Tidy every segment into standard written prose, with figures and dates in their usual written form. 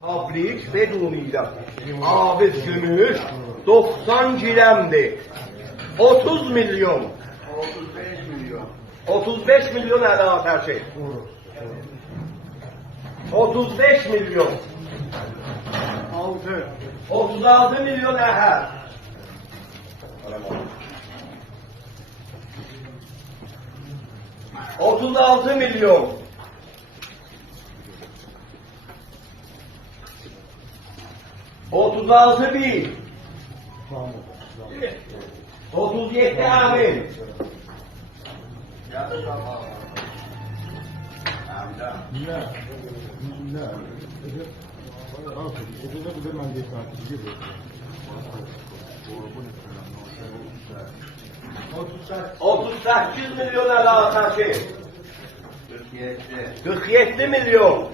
Fabrik beduniyle abiz gümüş 90 giremdir. 30 milyon. 35 milyon əla her şey. 35 milyon. 36 milyon əhər. 36 milyon. 36 bin. 37 amin. Otuz 38 milyon alakası. 47 milyon.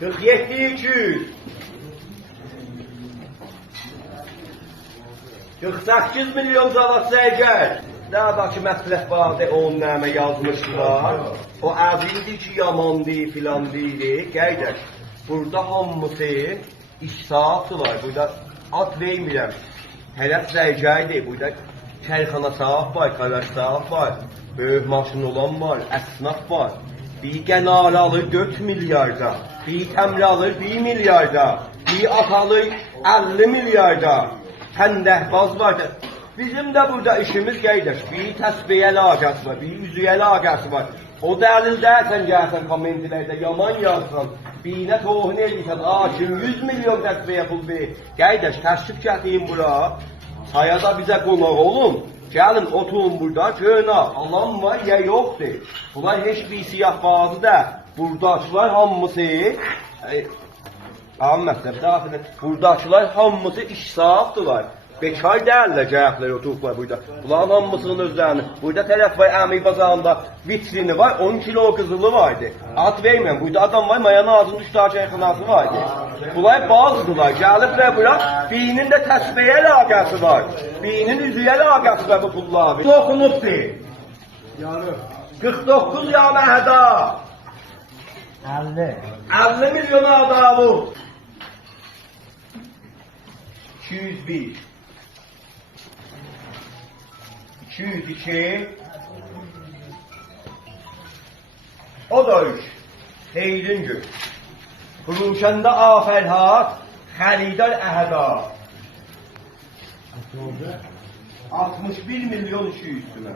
47 200. 48 milyon zavod seyircilər. Nə bakı məsləhət vardı, onun nəmə yazmışlar. O əzildi ki, yamandı, filan deyil. Gəydək, burada hamısı işsaatçılar. Burada at vermirəm. Hələt seyircəydir. Burada çərxana sahib var, qaraj sahib var. Böyük maşın olan var, əsnaf var. Bir gənalı alır 4 milyarda. Bir təmri alır 1 milyarda. Bir at alır 50 milyarda. Həndəhbaz var. Bizim də burada işimiz qeydir. Bir təsbiyə əlaqəsi var, bir üzüyə əlaqəsi var. O dəlildəysən, gəlsən kommentlərdə yaman yazsan, birinə tohun eləysən, kim 100 milyon təsbiyə pul verir. Qeydir, təşrif gətirin bura. Sayada bizə qonaq olun. Gəlin, oturun burada, görün, alan var, ya yoxdur. Bunlar heç bir siyah bazı da. Buradakılar hamısı, buradakılar hamısı işsafdılar. Bekar değerler cevapları oturuklar burada. Bunların hamısının özlerini. Burada taraf var, Əmi bazarında vitrini var, 10 kilo kızılı vardı. At vermem, burada adam var, mayanın ağzının 3 tane çayxanası vardı. Bunlar bazıdılar, gelipler bura, birinin de təsbiyə əlaqəsi var. Birinin üzüyə əlaqəsi var bu pulları. Dokunubdur. 49 ya məhəda. 50 milyon adamı. 201. 202. O da 3. Xeyrincü. Furuşəndə afərhat, xəridar əhəda. 61 milyon 200 tümə.